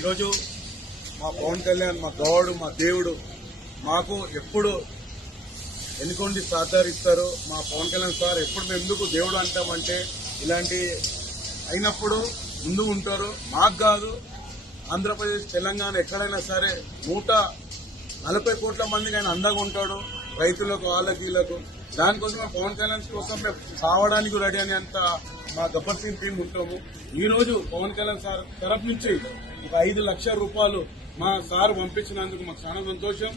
ఈరోజు మా పవన్ కళ్యాణ్ మా గౌడు మా దేవుడు మాకు ఎప్పుడు ఎన్నుకోండి సహకరిస్తారు. మా పవన్ కళ్యాణ్ సార్ ఎప్పుడు మేము ఎందుకు దేవుడు అంటామంటే ఇలాంటి అయినప్పుడు ముందు ఉంటారు. మాకు కాదు, ఆంధ్రప్రదేశ్ తెలంగాణ ఎక్కడైనా సరే 140 కోట్ల మందికి ఆయన అండగా ఉంటాడు. రైతులకు వాళ్ళకి వీళ్ళకు దానికోసం పవన్ కళ్యాణ్ కోసం మేము సావడానికి రెడీ అని అంత మా గబ్బర్ సింగ్ టీం ఉంటాము. ఈ రోజు పవన్ కళ్యాణ్ సార్ తరఫు నుంచి ఒక 5 లక్షల రూపాయలు మా సార్ పంపించినందుకు మాకు చాలా సంతోషం.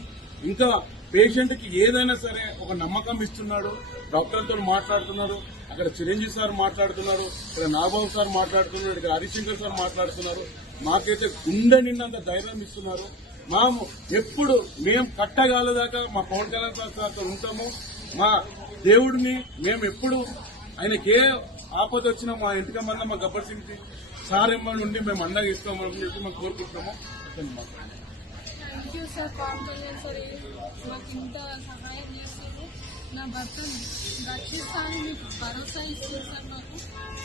ఇంకా పేషెంట్ కి ఏదైనా సరే ఒక నమ్మకం ఇస్తున్నాడు. డాక్టర్తో మాట్లాడుతున్నారు, అక్కడ చిరంజీవి సార్ మాట్లాడుతున్నారు, ఇక్కడ నాగబాబు సార్ మాట్లాడుతున్నారు, ఇక్కడ హరిశంకర్ సార్ మాట్లాడుతున్నారు. మాకైతే గుండె నిండంత ధైర్యం ఇస్తున్నారు. ఎప్పుడు మేము కట్టగాలదాకా మా పవన్ కళ్యాణ్ సార్తో ఉంటాము. మా దేవుడిని మేము ఎప్పుడు ఆయనకి ఏ ఆపద వచ్చినా మా ఇంటికి మంద మా గబ్బర్ సింగ్ సార్ ఎమ్మడి నుండి మేము అండగా ఇస్తామని చెప్పి మేము కోరుకుంటున్నాము. Thank you sir, Pawan Kalyan sir మాకు ఇంత సహాయం చేస్తారు. నా భర్తను రక్షిస్తాను మీకు భరోసా ఇస్తుంది సార్. మాకు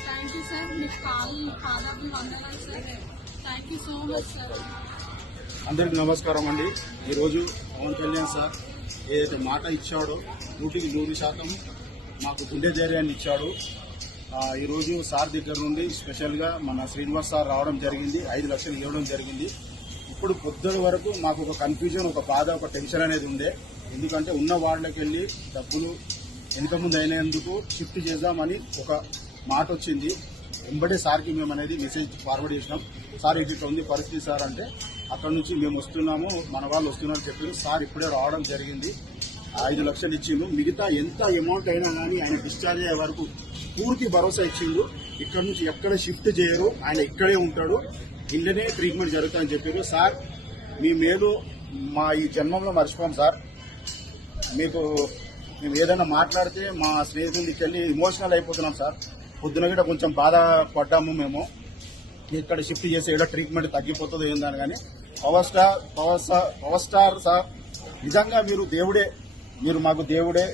థ్యాంక్ యూ సార్. మీకు పాదాలు వందనాలు sir. Thank you so much sir. అందరికి నమస్కారం అండి. ఈరోజు పవన్ కళ్యాణ్ సార్ ఏదైతే మాట ఇచ్చాడో 100% మాకు గుండె ధైర్యాన్ని ఇచ్చాడు. ఈరోజు సార్ దగ్గర నుండి స్పెషల్గా మన శ్రీనివాస్ సార్ రావడం జరిగింది, 5 లక్షలు ఇవ్వడం జరిగింది. ఇప్పుడు పొద్దున వరకు మాకు ఒక కన్ఫ్యూజన్, ఒక బాధ, ఒక టెన్షన్ అనేది ఉండే. ఎందుకంటే ఉన్న వార్డులకు వెళ్ళి డబ్బులు వెనుక ముందు అయినందుకు షిఫ్ట్ చేద్దామని ఒక మాట వచ్చింది. వెంబడే సార్కి మేము అనేది మెసేజ్ ఫార్వర్డ్ చేసినాం. సార్ ఇట్లా ఉంది పరిస్థితి సార్ అంటే అక్కడ నుంచి మేము వస్తున్నాము, మన వాళ్ళు వస్తున్నారని చెప్పారు. సార్ ఇప్పుడే రావడం జరిగింది, 5 లక్షలు ఇచ్చిండు. మిగతా ఎంత అమౌంట్ అయినా కానీ ఆయన డిశ్చార్జ్ అయ్యే వరకు పూర్తి భరోసా ఇచ్చిండు. ఇక్కడ నుంచి ఎక్కడ షిఫ్ట్ చేయరు, ఆయన ఇక్కడే ఉంటాడు, ఇళ్ళనే ట్రీట్మెంట్ జరుగుతుందని చెప్పారు. సార్ మీ మేలు మా ఈ జన్మంలో మర్చిపోం సార్. మీకు మేము ఏదైనా మాట్లాడితే మా స్నేహితులకి వెళ్ళి ఎమోషనల్ అయిపోతున్నాం సార్. పొద్దున కూడా కొంచెం బాధపడ్డాము మేము, ఇక్కడ షిఫ్ట్ చేసి ఏదో ట్రీట్మెంట్ తగ్గిపోతుందో ఏందని. కానీ పవర్ స్టార్ సార్ నిజంగా మీరు దేవుడే, మీరు మాకు దేవుడే.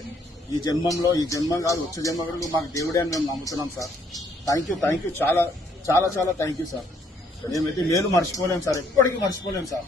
ఈ జన్మంలో, ఈ జన్మం కాదు వచ్చే జన్మ వరకు మాకు దేవుడే అని మేము నమ్ముతున్నాం సార్. థ్యాంక్ యూ చాలా చాలా చాలా థ్యాంక్ యూ సార్. మేమైతే మేలు మర్చిపోలేం సార్, ఎప్పటికీ మర్చిపోలేం సార్.